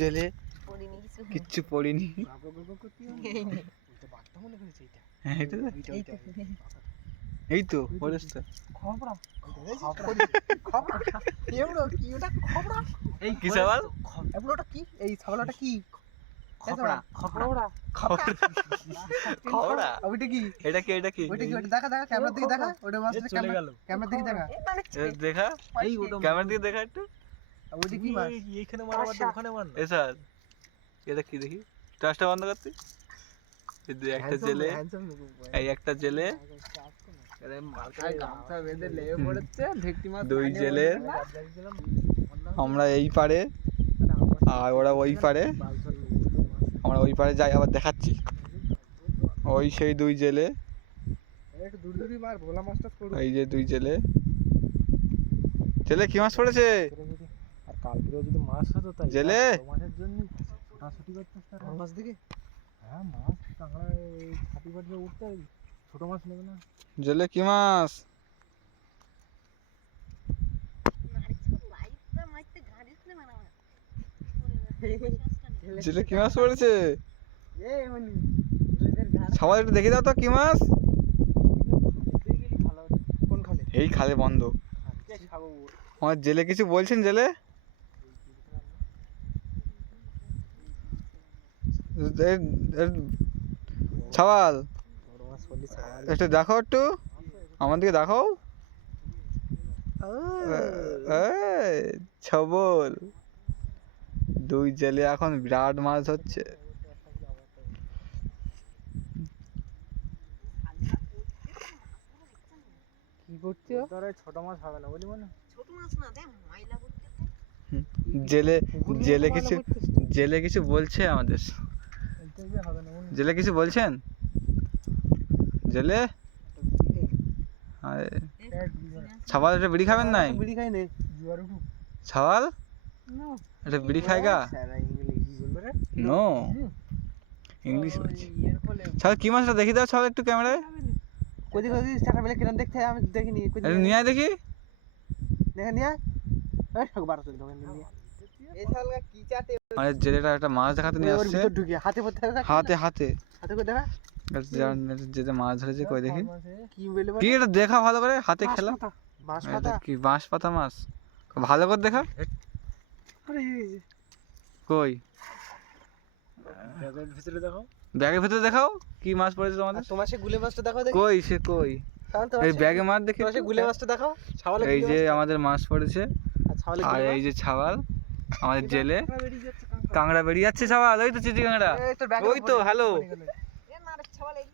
জেলে কিচ্ছু পড়িনি। হ্যাঁ এই তো কি সওয়াল? কি এই ছাগলটা কি? খপড়া ওইটা কি? এটা কি এটা কি? ওইটা কি? ওইটা দেখা দেখা ক্যামেরার দিকে দেখা। ওইটা মাছ চলে গেল। ক্যামেরার দিকে দেখা। দেখা এই ক্যামেরার দিকে দেখা একটু। ওইটা কি মাছ? এইখানে মারা বাদ ওখানে মার না। এসা এটা কি দেখি? টর্চটা বন্ধ করতে। এই দুই একটা জেলে, এই একটা জেলে, গামছা বেঁধে লেগে পড়েছে ভেটকি মাছ। দুই জেলে, আমরা এই পারে আর ওরা ওই পারে। আমরা ওই পারে যাই, আবার দেখাচ্ছি। ওই সেই দুই জেলে, একটু দূর দূরই মার, ভোলা মাছটা করব। এই যে দুই জেলে। জেলে কি মাছ পড়েছে? আর কালকেও যদি মাছ হতো তাই জেলে মাছের জন্য ছোটাছুটি করতে স্যার মাছ দিকে। হ্যাঁ মাছ টাংলা এই ছাতি বাড়িতে উঠতে ছোট মাছ নেবে না। জেলে কি মাছ? জেলে কি মাছ পড়েছে? সবাই একটু দেখে দাও তো কি মাছ। কোন খালে? এই খালে বন্ধ। আমার জেলে কিছু বলছেন? জেলে সওয়াল একটু দেখো, একটু আমার দিকে দেখো। ছবল দুই জেলে এখন বিরাট মাছ হচ্ছে। কি করছে? তোরে ছোট মাছ হবে না বলি মানে ছোট মাছ না দেখ মাইলা করতে। জেলে কিছু বলছে আমাদের। হবে না জেলে কিছু বলছেন? জেলে ছাওয়াল একটা বিড়ি খাবেন নাই? বিড়ি খাই নে। ছাওয়াল একটা বিড়ি খায়গা? নো ইংলিশ বলছি। ছাওয়াল কি মাছটা দেখি দাও ছাওয়াল একটু ক্যামেরায়। কোদি কোদি সেটা মিলে কিরম দেখতে হয় আমি দেখিনি। একটু নিয়ে আয় দেখি। দেখে নিয়ে এই সব 12 চল দোকান নিয়ে। এই শালা কি চাতে? মানে জেলেটা একটা মাছ দেখাতে নিয়ে আসছে। ভিতর ঢুকে হাতে পড়তে হবে। হাতে হাতে হাতে করে দেখা। যেটা মাছ ধরেছে কই দেখি। কি বলে কি এটা দেখা ভালো করে, হাতে খেলা। মাছ এটা পাতা। কি বাঁশ পাতা মাছ? ভালো করে দেখা। আরে কই ব্যাগের ভিতরে দেখো ব্যাগের ভিতরে দেখাও কি মাছ পড়েছে তোমাদের। তোমার সে গুলে মাছটা দেখাও দেখি। কই সে কই? এই ব্যাগে মাছ দেখি। তোমার সে গুলে মাছটা দেখাও। ছাওয়ালে এই যে আমাদের মাছ পড়েছে। আর ছাওয়ালে আর এই যে ছাওয়াল আমাদের জেলে। কাঁকড়া বেরিয়ে যাচ্ছে ছাওয়াল। ওই তো চিঠি কাঁকড়া। এই তোর ব্যাগে ওই তো হ্যালো। এ না রে ছাওয়াল এই